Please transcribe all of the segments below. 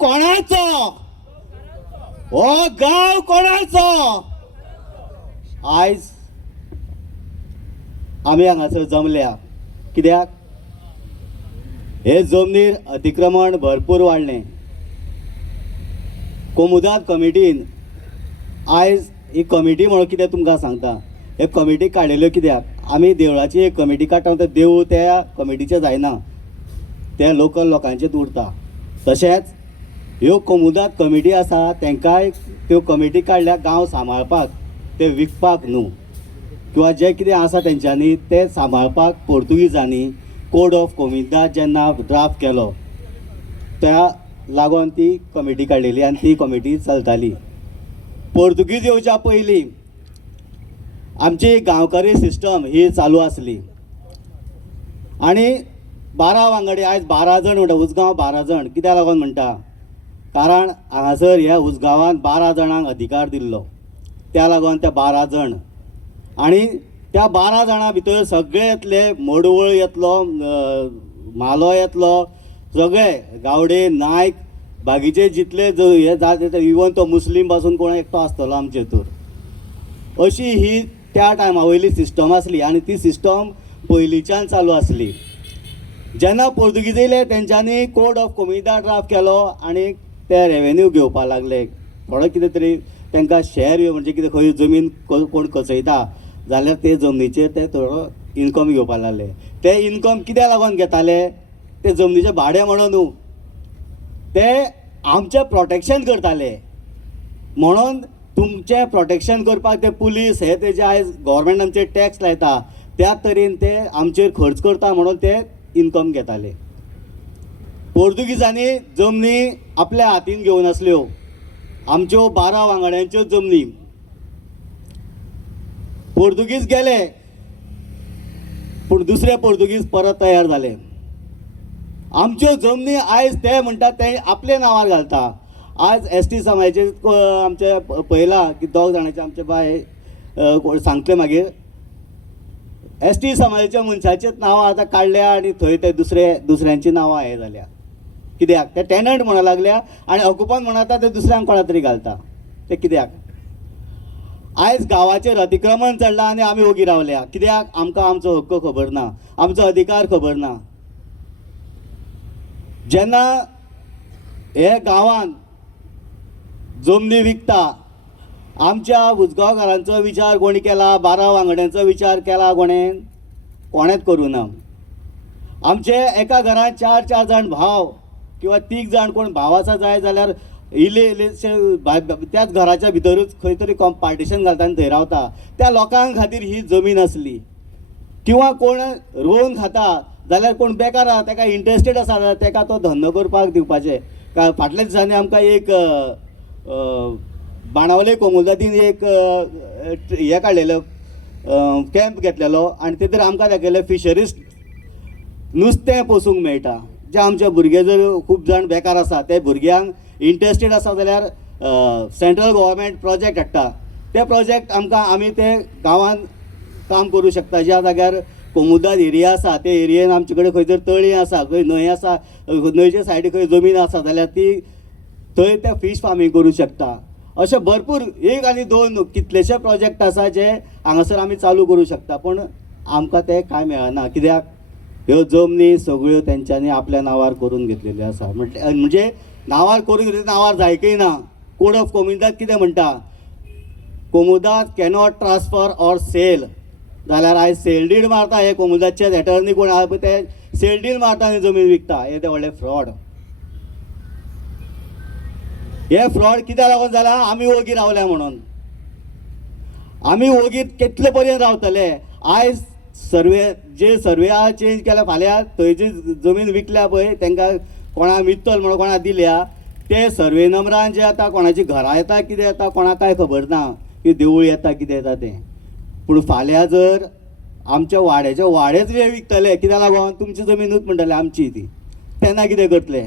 कोणाचो? हो गांव कोणाचो? आयज आमी हांगासर जमल्या कित्याक हे जमनीर अतिक्रमण भरपूर वाडलें. कोमुदात कमिटीन आयज ही कमिटी म्हणून कितें तुमकां सांगता, हे कमिटी काडिल्ल्यो कित्याक? आमी देवळाची एक कमिटी काडटा तें देवूळ त्या कमिटीचें जायना, ते लोकल लोकांचेच उरता. तशेंच ह्यो कोमुदात कमिटी आसा तांकांय त्यो कमिटी काडल्या गांव सांबाळपाक, ते विकपाक न्हू, किंवा जे कितें आसा तेंच्यांनी ते सांबाळपाक. पोर्तुगीजांनी कोड ऑफ कोमुदात जेन्ना ड्राफ्ट केलो त्या लागून ती कमिटी काडिल्ली आनी ती कमिटी चलताली. पोर्तुगीज येवच्या पयलीं आमची गांवकारी सिस्टम ही चालू आसली आनी 12 वांगडी आयज 12 जण म्हणटा. उसगांव 12 जण कित्याक लागून म्हणटा? कारण हांगासर ह्या उसगांवांत 12 जाणांक अधिकार दिल्लो, त्या लागून ते 12 जण. आनी त्या 12 जाणां भितर सगळे येतले, मडवळ येतलो, म्हालो येतलो, सगळे गावडे नायक बाकीचे जितले हे जात इवन तो मुस्लीम पासून कोण एकटो आसतलो आमचे हितूर. अशी ही त्या टायमा वयली सिस्टम आसली आनी ती सिस्टम पयलींच्यान चालू आसली. जेन्ना पोर्तुगीज येयले तेंच्यांनी कोड ऑफ कोमुदात ड्राफ्ट केलो आनी ते रेवेन्यू घेवपाक लागले. थोडो कितें तरी तांकां शेअर म्हणजे कितें खंय जमीन कोण कचयता जाल्यार ते जमनीचेर ते थोडो इन्कम घेवपाक लागले. ते इन्कम कित्याक लागून घेताले? ते जमनीचें भाडें म्हणून न्हू, ते आमचें प्रोटेक्शन करताले. म्हणून तुमचें प्रोटेक्शन करपाक ते पुलीस हे तेजे आयज गव्हर्मेंट आमचेर टॅक्स लायता, त्या तरेन ते आमचेर खर्च करता म्हणून ते इन्कम घेताले. पोर्तुगीजांनी जमनी आपल्या हातीन घेवन आसल्यो, आमच्यो 12 वांगड्यांच्यो जमनी. पोर्तुगीज गेले पूण दुसरे पोर्तुगीज परत तयार जाले. आमच्यो जमनी आयज ते म्हणटात ते आपले नांवार घालता. आज एसटी समाजाचे आमचे पळयला की 2 जाणांचे आमचे बाय सांगतले मागीर एसटी समाजाच्या मनशाचेच नांवां आतां काडल्या आनी थंय ते दुसऱ्यांची नांवां हे जाल्या. कित्याक? ते टेनंट म्हणूं लागल्या आनी ऑक्युपंट म्हणटा ते दुसऱ्यांक कोणा तरी घालता. ते कित्याक? आयज गांवाचेर अतिक्रमण चडलां आनी आमी ओगी रावल्या. कित्याक? आमकां आमचो हक्क खबर ना, आमचो अधिकार खबर ना. जेन्ना हे गांवांत जमनी विकता, आमच्या उसगांवकारांचो विचार कोणी केला? 12 वांगड्यांचो विचार केला कोणेच करूं ना. आमचे एका घरांत 4 जाण भाव किंवा 3 जाण कोण भाव आसा जाय जाल्यार इल्लेशे त्याच घराच्या भितरूच खंय तरी पार्टिशन घालता आनी थंय रावता. त्या लोकांक खातीर ही जमीन आसली. किंवा कोण रोवन खाता जाल्यार कोण बेकार आसा ताका इंटरेस्टेड आसा जाल्यार ताका तो धंदो करपाक दिवपाचे. फाटल्या दिसांनी आमकां एक बाणावले कोमुदातीन एक हे काडलेलो कॅम्प घेतलेलो आनी तेतूर आमकां दाखयलें फिशरीज नुस्तें पोसूंक मेळटा. जे आमचे भुरगे जर खूब जाण बेकार आसा ते भुरग्यांक इंटरेस्टेड आसा जाल्यार सेंट्रल गव्हर्मेंट प्रोजेक्ट हाडटा. ते प्रोजेक्ट आमी ते गांवांत काम करूं शकता. ज्या जाग्यार कोमुदात एरिया आसा ते एरियेन आमचे कडेन खंय जर तळी आसा, खंय न्हंय आसा, न्हंयचे सायडीक खंय जमीन आसा जाल्यार ती थंय ते फीश फार्मींग करूं शकता. अशे भरपूर 1 आनी 2 कितलेशे प्रोजेक्ट आसा जे हांगासर आमी चालू करूं शकता. पूण आमकां ते कांय मेळना. कित्याक? ह्यो जमनी सगळ्यो तेंच्यांनी आपल्या नांवार करून घेतलेल्यो आसा. म्हणजे नांवार करून घेतले नांवार जायकय ना. कोड ऑफ कोमुदात कितें म्हणटा? कोमुदात कॅनॉट ट्रान्सफर ऑर सेल. जाल्यार आयज सेल डीड मारता हे कोमुदातचे एटर्नी कोण आहा पळय ते सेल डीड मारता आनी जमीन विकता. हे ते व्हडले फ्रॉड. हे फ्रॉड कित्याक लागून जाला? आमी ओगी रावल्या म्हणून. आमी ओगीत कितले पर्यंत रावतले? आयज सर्वे चेंज केल्या, फाल्यां थंयची जमीन विकल्या पळय तांकां कोणा मित्तल म्हणून कोणा दिल्या, ते सर्वे नंबरान जे आतां कोणाची घरां येता कितें येता कोणाक कांय खबर ना की देवूळ येता कितें येता तें. पूण फाल्यां जर आमच्या वाड्याचे वाडेच विकतले कित्याक लागून? तुमची जमीनूच म्हणटले आमची ती, तेन्ना कितें करतले?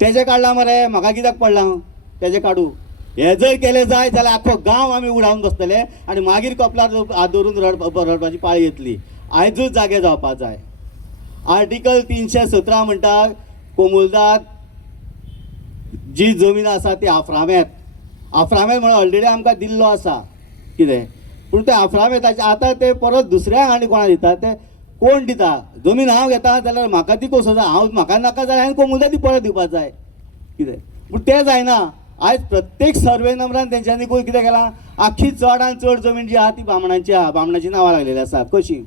तेजे काडला मरे, म्हाका कित्याक पडलां तेजे काडू? हे जर केले जाय जाल्यार आख्खो गांव आमी उडावन बसतले आनी मागीर कपलार हात धरून रडपाची पाळी येतली. आयजूच जागे जावपाक जाय. आर्टिकल 317 म्हणटा कोमुदात जी जमीन आसा ती आफ्राम्यांत म्हणून ऑलरेडी आमकां दिल्लो आसा कितें, पूण ते आफ्रामेताचे आतां ते परत दुसऱ्याक आनी कोणा दिता, ते कोण दिता? जमीन हांव घेता जाल्यार म्हाका ती कसो जाय, म्हाका नाका जाल्यार हांवें कोमुलता ती परत दिवपाक जाय कितें, पूण तें जायना. आयज प्रत्येक सर्वे नंबरान तेंच्यांनी कितें केलां, आख्खी चडांत चड जमीन जी आहा ती बामणांची आहा, बामणांची नांवां लागलेली आसा. कशी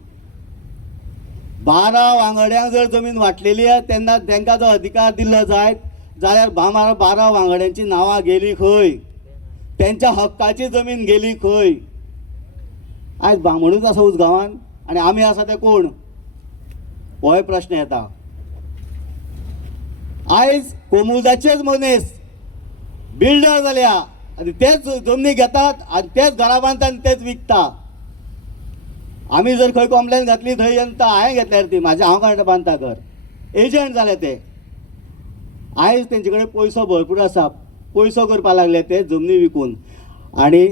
12 वांगड्यांक जर जमीन वांटलेली आहे तेन्ना तांकां जो अधिकार दिल्लो जायत जाल्यार 12 वांगड्यांची नांवां गेली खंय, त्यांच्या हक्काची जमीन गेली खंय? आयज बामणूच आसा उसगांवान आनी आमी आसा ते कोण, होय प्रश्न येता. आयज कोमुलदाचेच मनीस बिल्डर जाल्या आनी तेच जमनी घेतात आनी तेच घरां बांदता आनी तेच विकता. आमी जर खंय कंप्लेन घातली थंय येता हांवें घेतल्यार ती हांव कळटा बांदता घर, एजंट जाले ते. आयज तेंचे कडेन पयसो भरपूर आसा, पयसो करपा लागले ते जमनी विकून आनी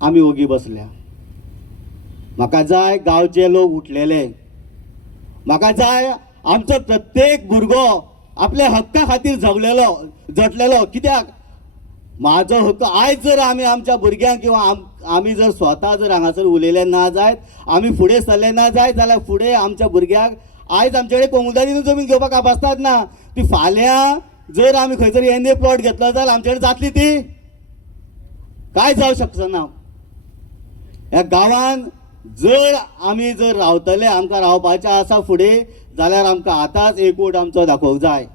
आमी ओगी बसल्या. म्हाका जाय गांवचे लोक उठलेले, म्हाका जाय आमचो प्रत्येक भुरगो आपल्या हक्का खातीर झटलेलो. कित्याक म्हाजो हक्क आयज जर आमी आमच्या भुरग्यांक किंवा आमी जर स्वता जर हांगासर उलयले ना जायत, आमी फुडें सरले ना जायत जाल्यार फुडें आमच्या भुरग्याक आयज आमचे कडेन कोमुलदारीन जमीन घेवपाक आपासतात ना, ती फाल्यां जर आमी खंयतरी एनए प्लॉट घेतलो जाल्यार आमचे कडेन जातली ती? काय जावं शकना ना. ह्या गांवान जर आमी जर रावतले, आमकां रावपाचें आसा फुडें जाल्यार आमकां आतांच एक वोट आमचो दाखोवंक जाय.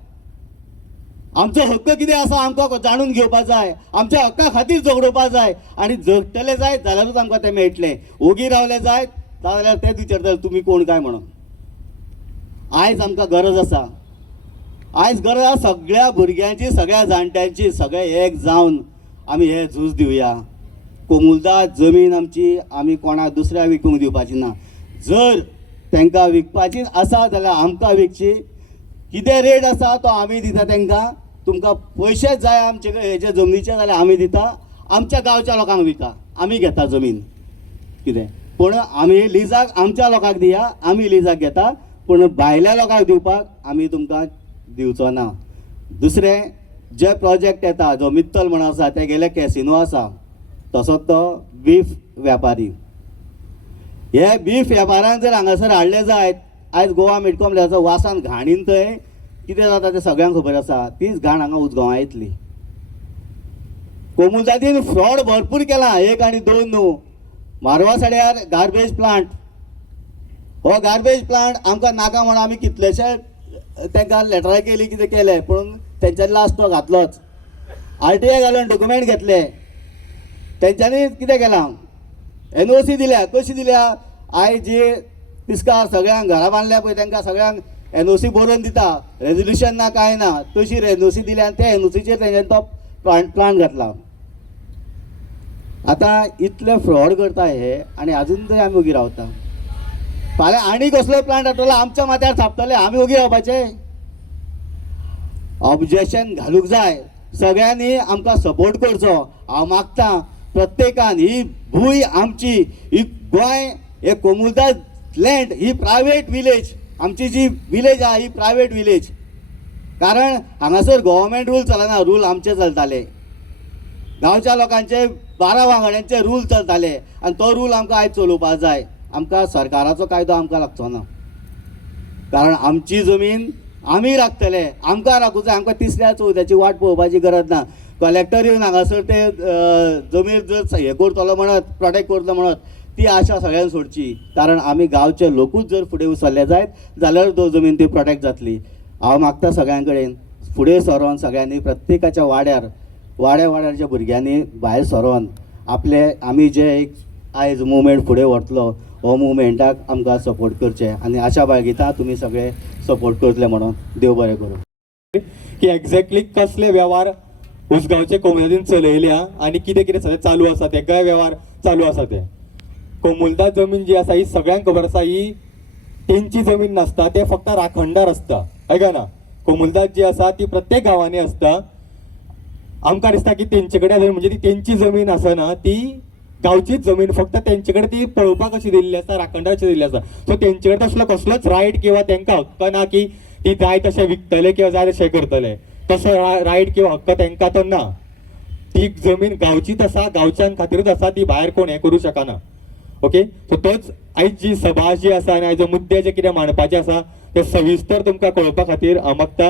आमचो हक्क कितें आसा आमकां जाणून घेवपाक जाय, आमच्या हक्का खातीर झगडोवपाक जाय आनी झगडटले जायत जाल्यारूच आमकां तें मेळटलें. ओगी रावले जायत जाल्यार तेच विचारतले तुमी कोण काय म्हणून. आयज आमकां गरज आसा, आयज गरज आसा सगळ्या भुरग्यांची, सगळ्या जाणट्यांची, सगळे एक जावन आमी हे झूज दिवया. कोमुलदाद जमीन आमची आमी कोणाक दुसऱ्या विकूंक दिवपाची ना. जर तांकां विकपाची आसा जाल्यार आमकां विकची. कितें रेट आसा तो आमी दिता तांकां. तुमकां पयशे जाय आमचे हेजे जमनीचे जाल्यार आमी दिता, आमच्या गांवच्या लोकांक विका, आमी घेता जमीन कितें, पूण आमी लिजाक आमच्या लोकांक दिया, आमी लिजाक घेता, पूण भायल्या लोकांक दिवपाक आमी तुमकां दिवचो ना. दुसरें जे प्रोजेक्ट येता, जो मित्तल म्हणून आसा ते गेले कॅसिनो आसा, तसोच तो बीफ व्यापारी. हे बीफ वेपाऱ्यांक जर हांगासर हाडले जायत, आयज गोवा मीट कॉम्प्लेक्साचो वासान घाणीन थंय कितें जाता तें सगळ्यांक खबर आसा. तीच घाण हांगा उसगांवां येतली. कोमुलदादीन फ्रॉड भरपूर केला, 1 आनी 2 न्हू. मारवा साड्यार गार्बेज प्लांट, हो गार्बेज प्लांट आमकां नाका म्हणून आमी कितलेशे तांकां लेटरां केली, कितें केलें, पूण तेंच्यांनी लास्ट तो घातलोच. RTI घालून डॉक्युमेंट घेतले, तेंच्यांनी कितें केलां, NOC दिल्या. कशी दिल्या? आयज जी तिस्कार सगळ्यांक घरां बांदल्या पळय तांकां सगळ्यांक NOC बरोवन दिता, रेजोल्युशन ना कांय ना, तशी NOC दिल्या आनी त्या NOCचेर तेंच्यांनी तो प्लांट घातला. आतां इतले फ्रॉड करता हे आनी आजून थंय आमी ओगी रावता. फाल्यां आनी कसलो प्लांट हाडटलो आमच्या माथ्यार थापतले, आमी ओगी रावपाचे? ऑब्जेक्शन घालूंक जाय, सगळ्यांनी आमकां सपोर्ट करचो. हांव मागतां प्रत्येकान, ही भूंय आमची, ही गोंय, हे कोमुलदाद लँड ही प्रायवेट विलेज, आमची जी विलेज आहा ही प्रायवेट विलेज. कारण हांगासर गव्हर्मेंट रूल चलना, रूल आमचे चलताले, गांवच्या लोकांचे 12 वांगड्यांचे रूल चलताले आनी तो रूल आमकां आयज चलोवपाक जाय. आमकां सरकाराचो कायदो आमकां लागचो ना, कारण आमची जमीन आमी राखतले, आमकां राखूंक जाय. आमकां तिसऱ्या चवथ्याची वाट पळोवपाची गरज ना. कलेक्टर येवन हांगासर ते जमीन जर हे करतलो म्हणत, प्रोटेक्ट करतलो म्हणत, ती आशा सगळ्यांक सोडची. कारण आमी गांवचे लोकूच जर फुडें सरले जायत जाल्यार तो जमीन ती प्रोटेक्ट जातली. हांव मागता सगळ्यां कडेन फुडें सरोन सगळ्यांनी प्रत्येकाच्या वाड्याच्या भुरग्यांनी भायर सरोन आपले आमी जे एक आयज मुवमेंट फुडें व्हरतलो, हो मुवमेंटाक आमकां सपोर्ट करचें आनी आशा बाळगिता तुमी सगळे सपोर्ट करतले म्हणून. देव बरें करूं. की एक्झॅक्टली कसले वेव्हार उसगांवचे कोमुलदादीन चलयल्या आनी कितें कितें सगळें चालू आसा ते काय वेव्हार चालू आसा ते. कोमुलदाद जमीन जी आसा ही सगळ्यांक खबर आसा, ही तेंची जमीन नासता, ते फक्त राखणदार आसता. ना कोमुलदाद जी आसा ती प्रत्येक गांवांनी आसता. आमकां दिसता की तेंचे कडेन म्हणजे ती तेंची जमीन आसना, ती गांवचीच जमीन, फक्त तेंचे कडेन ती पळोवपाक कशी दिल्ली आसा, राखणदारची दिल्ली आसा. सो तेंचे कडेन तसलो कसलोच रायट किंवा तांकां हक्क ना की ती जाय तशें विकतले किंवा जाय तशें करतले. तसो रायट किंवा हक्क तांकां तो ना. ती जमीन गांवचीच आसा, गांवच्यां खातीरच आसा, ती भायर कोण हें करूं शकना. ओके, सो तोच आयज जी सभा जी आसा आनी आयज मुद्दे जे कितें मांडपाचे आसा ते सविस्तर तुमकां कळोवपा खातीर हांव मागता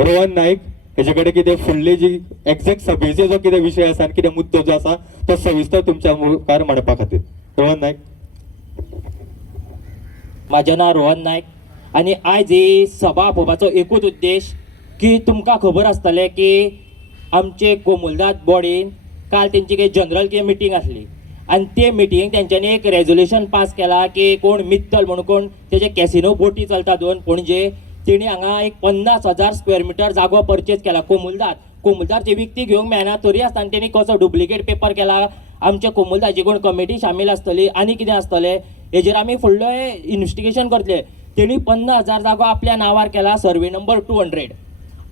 रोहन नायक हेजे कडेन कितें फुडली जी एक्झॅक्ट सभेचो जो कितें विशय आसा आनी कितें मुद्दो जो आसा तो सविस्तर तुमच्या मुखार मांडपा खातीर. रोहन नायक. माझें नांव रोहन नायक आनी आयज ही सभा आपोवपाचो एकूच उद्देश की तुमकां खबर आसतलें की आमचे कोमुलदाद बॉडीन काल तेंची काही जनरल मिटींग आसली आनी ते मिटिंगेक तेंच्यांनी एक रेजोल्युशन पास केला की कोण मित्तल म्हणून कोण तेजे कॅसिनो बोटी चलता दोन पणजे तेणी हांगा एक 50,000 स्क्वेअर मिटर जागो परचेज केला कोमुलदारची विकती घेवंक मेळना तरी आसतना तेणी कसो डुप्लिकेट पेपर केला. आमच्या कोमुलदाची कोण कमिटी शामील आसतली आनी कितें आसतलें हेजेर आमी फुडलें इन्व्हेस्टिगेशन करतले. तेणी 50,000 जागो आपल्या नांवार केला सर्वे नंबर 200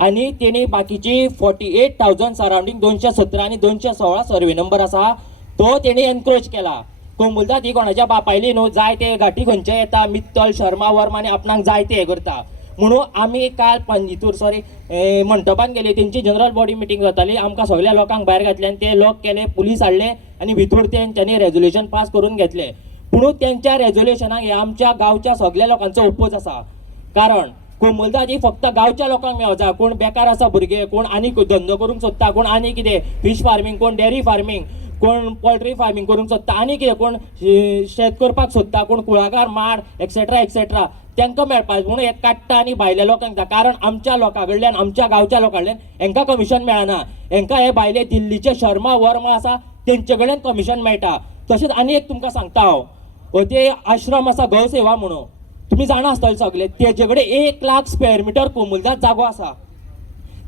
आनी तेणी बाकीची 48,000 सरावंडींग 217 आनी 216 सर्वे नंबर आसा तो तेणी एनक्रोच केला. कोमुलदाद ही कोणाच्या बापायली न्हू, जाय ते गाठी खंयचे येता मित्तल शर्मा वर्मा आनी आपणाक जाय ते हें करता. म्हणून आमी काल मंटपान गेले, तेंची जनरल बॉडी मिटींग जाताली, आमकां सगळ्या लोकांक भायर घातले आनी ते लोक केले, पुलीस हाडले आनी भितर तेंच्यांनी रेजोल्युशन पास करून घेतले. पूण त्यांच्या रेजोल्युशनाक हे आमच्या गांवच्या सगळ्या लोकांचो ओपोज आसा. कारण कोमुलदाद ही फक्त गांवच्या लोकांक मेळचा, कोण बेकार आसा भुरगे, कोण आनी धंदो करूंक सोदता, कोण आनी कितें फीश फार्मींग, कोण डेरी फार्मींग, कोण पोल्ट्री फार्मींग करूंक सोदता, आनी कितें कोण शेत करपाक सोदता, कोण कुळागर माड एक्सेट्रा एक्सेट्रा तांकां मेळपाक म्हणून हे काडटा आनी भायल्या लोकांक दिता. कारण आमच्या लोकां कडल्यान आमच्या गांवच्या लोकां कडल्यान हांकां कमिशन मेळना, हांकां हे भायले दिल्लीचे शर्मा वर्मा आसा तेंचे कडल्यान कमिशन मेळटा. तशेंच आनी एक तुमकां सांगता हांव, ते आश्रम आसा गौसेवा म्हणून तुम्ही जाणा आसतले सगळे, तेजे कडेन 1 लाख स्क्वेअर मिटर कोमुलदाद जागो आसा.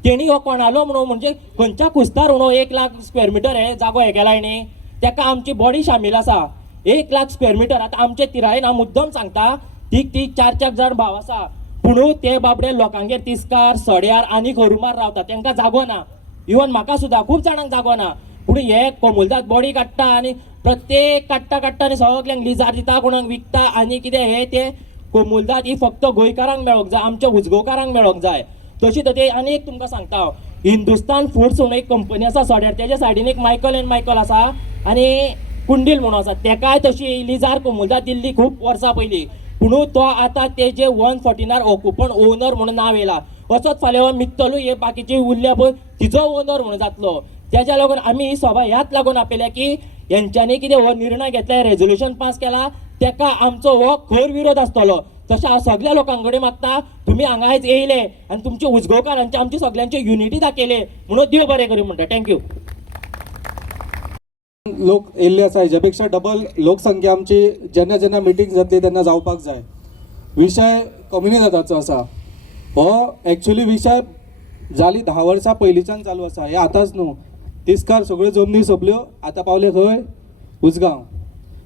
तेणी हो कोणालो म्हणून म्हणजे खंयच्या कुस्तार म्हणून 1 लाख स्क्वेअर मिटर हे जागो हे केला न्ही, तेका आमची बॉडी शामील आसा. 1 लाख स्क्वेअर मिटर आतां आमचे तिरायेन हांव मुद्दम सांगता, तीक 4 जाण भाव आसा पूण ते बाबडे लोकांगेर तिस्कार सड्यार आनी खरुमार रावता, तांकां जागो ना. इवन म्हाका सुद्दां खूब जाणांक जागो ना. पूण हे कोमुलदाद बॉडी काडटा आनी प्रत्येक काडटा आनी सगळ्यांक लिजार दिता, कोणाक विकता आनी कितें हे ते कोमुलदाद ही फक्त गोंयकारांक मेळोंक जाय, आमच्या उजगांवकारांक मेळोंक जाय. तशी ते आनी एक तुमकां सांगता हांव, हिंदुस्तान फुड्स म्हणून एक कंपनी आसा सड्यार, तेज्या सायडीन एक मायकल एंड मायकल आसा आनी कुंडील म्हणून आसा, तेकाय तशी लिजार कोमुलदाद दिल्ली खूब वर्सां पयलीं. पूण तो आतां तेजे 149 ऑक्युपंट ओनर म्हणून नांव येयला. असोच फाल्यां मित्तलूय हे बाकीचे उरल्या पळय तिचो ओनर म्हणून जातलो. त्याच्या लागून आमी ही सभा ह्याच लागून आपयल्या की हेंच्यांनी कितें हो निर्णय घेतला, रेजोल्युशन पास केला, तेका आमचो हो खर विरोध आसतलो. तशें हांव सगळ्या लोकांक कडेन मागता, तुमी हांगा आयज येयले आनी तुमचे उजगांवकारांचे आमची सगळ्यांचे युनिटी दाखयले म्हणून देव बरें करूं म्हणटा. थँक्यू. लोक येयल्ले आसा, हेज्या डबल लोकसंख्या आमची जेन्ना जेन्ना मिटींग जातली तेन्ना जावपाक जाय. विशय कम्युनिदादाचो आसा. हो एक्चुअली विशय जाली 10 वर्सां पयलींच्यान चालू आसा. हे आतांच न्हू, तिस्कार सगळ्यो जमनी सोंपल्यो, आतां पावले खंय उजगांव.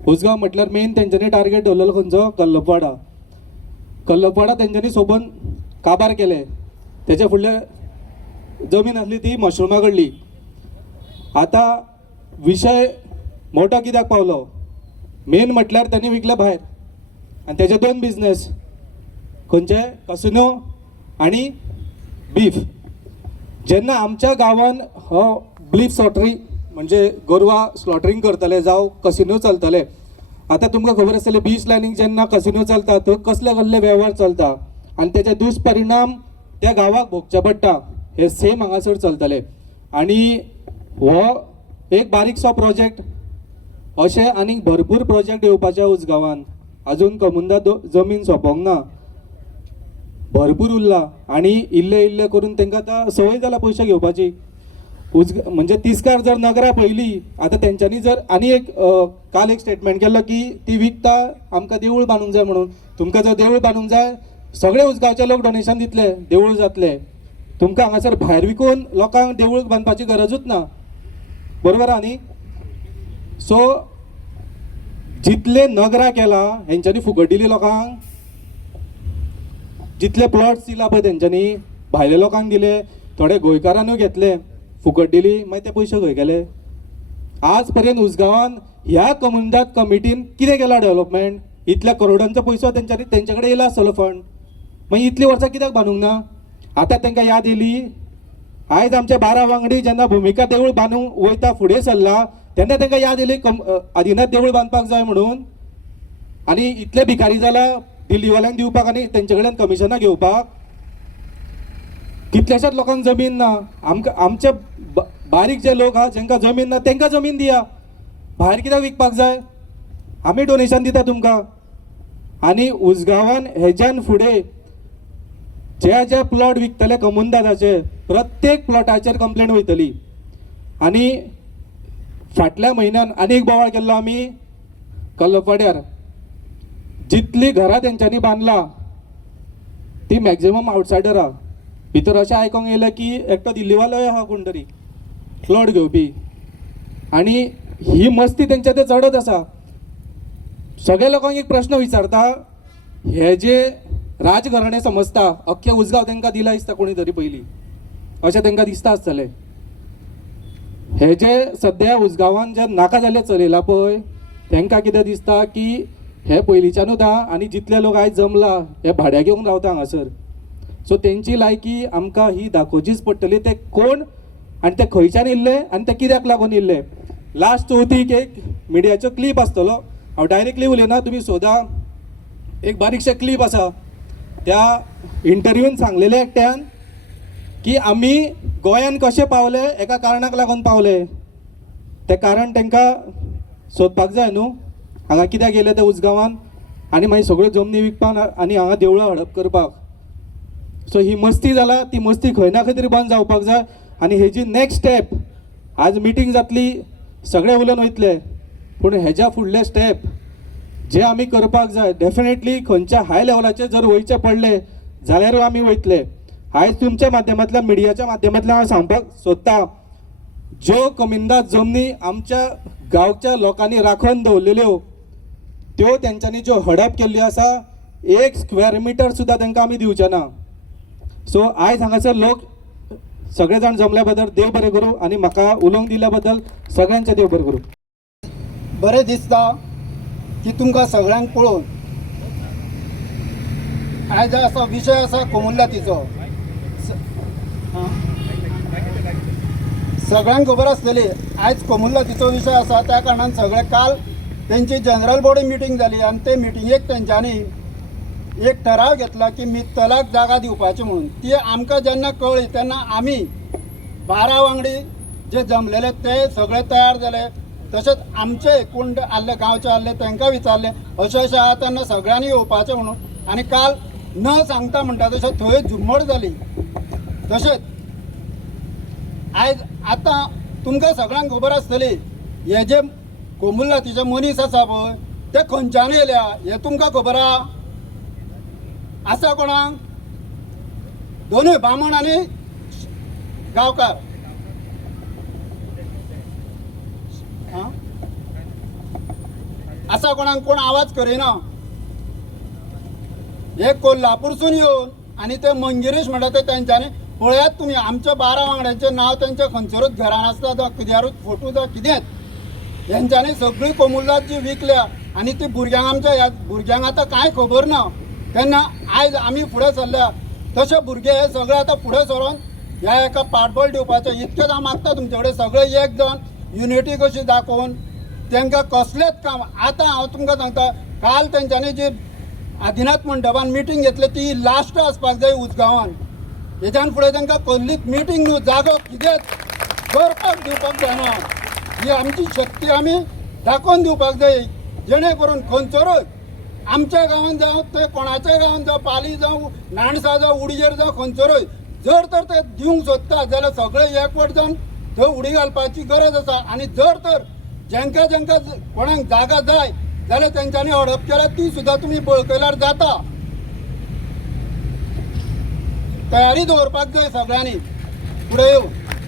उजगांव म्हटल्यार मेन तेंच्यांनी टार्गेट दवरलेलो खंयचो कल्लपवाडा तेंच्यांनी सोबून काबार केले. तेच्या फुडले जमीन आसली ती मशरुमा कडली. आतां विशय मोठो कित्याक पावलो, मेन म्हटल्यार त्यांनी विकले भायर आनी तेजे 2 बिझनेस खंयचे कसिनो आनी बीफ. जेन्ना आमच्या गांवान हो बीफ सॉटरी म्हणजे गोरवां स्लॉटरिंग करतले जावं कसिनो चलतले. आतां तुमकां खबर आसतलें बीच लायनीक जेन्ना कसिनो चलता थंय कसले कसले वेव्हार चलता आनी तेजे दुश्परिणाम त्या गांवाक भोगचे पडटा. हे सेम हांगासर चलतले. आनी हो एक बारीकसो प्रोजेक्ट अशें आनी भरपूर प्रोजेक्ट येवपाचे उजगांवान. अजून कोमुलदाद जमीन सोंपोंक ना, भरपूर उरला आनी इल्ले करून तांकां आतां संवय जाला पयशे घेवपाची. म्हणजे तिस्कार जर नगरा पयली, आतां तेंच्यांनी जर आनी एक काल एक स्टेटमेंट केल्लो की ती विकता आमकां देवूळ बांदूंक जाय म्हणून. तुमकां जर देवूळ बांदूंक जाय सगळे उजगांवचे लोक डोनेशन दितले, देवूळ जातले. तुमकां हांगासर भायर विकून लोकांक देवूळ बांदपाची गरजूच ना, बरोबर आहा न्ही. सो जितले नगरा केला हेंच्यांनी फुकट दिली लोकांक, जितले प्लॉट्स दिला पळय तेंच्यांनी भायल्या लोकांक दिले, थोडे गोंयकारांनूय घेतले, फुकट दिली, मागीर ते पयशे खंय गेले. आज पर्यंत उजगांवान ह्या कोमुलदाद कमिटीन कितें केला डेव्हलपमेंट? इतल्या करोडांचो पयसो तेंच्या कडेन येयला आसतलो फंड, मागीर इतली वर्सां कित्याक बांदूंक ना? आतां तांकां याद येयली आयज आमचे 12 वांगडी जेन्ना भुमिका देवूळ बांदूंक वयता फुडें सरला तेन्ना तांकां याद येयली आदिनाथ देवूळ बांदपाक जाय म्हणून, आनी इतले भिकारी जाला दिल्लीवाल्यांक दिवपाक आनी तेंचे कडल्यान कमिशनां घेवपाक. कितल्याशाच लोकांक जमीन ना. आमकां आमचे बारीक जे लोक आहा जेंकां जमीन ना तेंकां जमीन दिया. भायर कित्याक विकपाक जाय? आमी डोनेशन दिता तुमकां. आनी उसगांवान हेज्यान फुडें जे प्लॉट विकतले कमुनदादाचे प्रत्येक प्लॉटाचेर कंप्लेंट वयतली. आनी फाटल्या म्हयन्यान आनी एक बोवाळ केल्लो आमी कल्लपाड्यार. जितली घरां तेंच्यांनी बांदला ती मॅक्झिमम आउटसायडर आहा. भितर अशें आयकोंक येयलें की एकटो दिल्लीवालोय आहा कोण तरी प्लॉट घेवपी. आनी ही मस्ती तेंच्या ते चडत आसा. सगळ्या लोकांक एक प्रश्न विचारता, हे जे राजघराणे समजता अख्खे उसगांव तेंकां दिला दिसता कोणी तरी पयलीं, अशें तेंकां दिसता आसतलें. हे जे सद्या उसगांवान जे नाका जाल्ले चलयला पळय तेंकां कितें दिसता की हे पयलींच्यानूच आहा आनी जितले लोक आयज जमला हे भाड्याक येवन रावता हांगासर. सो तेंची लायकी आमकां ही दाखोवचीच पडटली. ते कोण आनी ते खंयच्यान येयल्ले आनी ते कित्याक लागून येयल्ले. लास्ट चवथीक एक मिडियाचो क्लीप आसतलो. हांव डायरेक्टली उलयना, तुमी सोदा. एक बारीकशें क्लीप आसा. त्या इंटरव्यून सांगलेले एकट्यान की आमी गोंयान कशे पावले एका कारणाक लागून पावले. तें कारण तांकां सोदपाक जाय न्हू. हांगा कित्याक येयले ते उसगांवान आनी मागीर सगळ्यो जमनी विकपाक आनी हांगा देवळां हडप करपाक. सो ही मस्ती जाला ती मस्ती खंय ना खंय तरी बंद जावपाक जाय. आनी हेजी नेक्स्ट स्टेप, आज मिटींग जातली सगळे उलोवन वयतले, पूण हेज्या फुडले स्टेप जे आमी करपाक जाय डेफिनेटली खंयच्या हाय लेवलाचेर जर वयचे पडले जाल्यार आमी वयतले. आयज तुमच्या माध्यमांतल्यान मिडियाच्या माध्यमांतल्यान हांव सांगपाक सोदता, ज्यो कमिंदाद जमनी आमच्या गांवच्या लोकांनी राखून दवरलेल्यो त्यो तेंच्यांनी ज्यो हडप केल्ल्यो आसा 1 स्क्वेअर मिटर सुद्दां तांकां आमी दिवचे ना. सो आयज हांगासर लोक सगळे जाण जमल्या बद्दल देव बरें करूं आनी म्हाका उलोवंक दिल्या बद्दल सगळ्यांचे देव बरें करूं. बरें दिसता की तुमकां सगळ्यांक पळोवन. आयज असो विशय आसा कोमुल्लातीचो. सगळ्यांक खबर आसतली आयज कोमुल्लातीचो विशय आसा. त्या कारणान सगळे काल तेंची जनरल बॉडी मिटींग जाली आनी ते मिटिंगेक तेंच्यांनी एक ठराव घेतला की मित्तलाक जागा दिवपाची म्हणून. ती आमकां जेन्ना कळ्ळी तेन्ना आमी 12 वांगडी जे जमलेले ते सगळे तयार जाले. तशेंच आमचे कोण आसले गांवचे आसले तांकां विचारले अशें अशें आहा तेन्ना सगळ्यांनी येवपाचें म्हणून. आनी काल न सांगता म्हणटा तशें थंय झुम्मड जाली. तशेंच आयज आतां तुमकां सगळ्यांक खबर आसतली हे जे कोमुल्लातीचे मनीस आसा पळय ते खंयच्यान येयल्या हें तुमकां खबर आसा कोणाक? दोनूय बामण आनी गांवकार. आसा कोणाक कोण आवाज करिना. हे कोल्हापूरसून येवन आनी ते मंगिरीश म्हणटा ते तेंच्यांनी पळयात तुमी आमच्या 12 वांगड्यांचें नांव तेंच्या खंयसरूच घरान आसता जावं किद्यारूच फोटो जावं कितेंच. हेंच्यांनी सगळी कोमुल्लात जी विकल्या आनी ती भुरग्यांक आमच्या ह्या भुरग्यांक आतां कांय खबर ना. तेन्ना आयज आमी फुडें सरल्या तशे भुरगे हे सगळे आतां फुडें सरोन ह्या एका पाठबळ दिवपाचें इतकेंच हांव मागता तुमचे कडेन. सगळे एक जावन युनिटी कशी दाखोवन तांकां कसलेंच काम. आतां हांव तुमकां सांगता काल तेंच्यांनी जी आदिनाथ मंडपान मिटींग घेतली ती लास्ट आसपाक जाय उसगांवान. हेज्यान फुडें तांकां कसलीच मिटींग न्हू जागो कितेंच करपाक दिवपाक जायना. ही आमची शक्ती आमी दाखोवन दिवपाक जाय जेणे करून खंयसरूच आमच्या गांवांत जावं ते कोणाच्या गांवांत जावं पाली जावं नाणसा जावं उडयेर जावं खंयसरूय जर तर ते दिवंक सोदता जाल्यार सगळे एकवट जावन थंय उडी घालपाची गरज आसा. आनी जर तर जेंका जेंका कोणाक जागा जाय जाल्यार तेंच्यांनी हडप केल्यार ती सुद्दां तुमी बळकयल्यार जाता. तयारी दवरपाक जाय सगळ्यांनी फुडें येवन.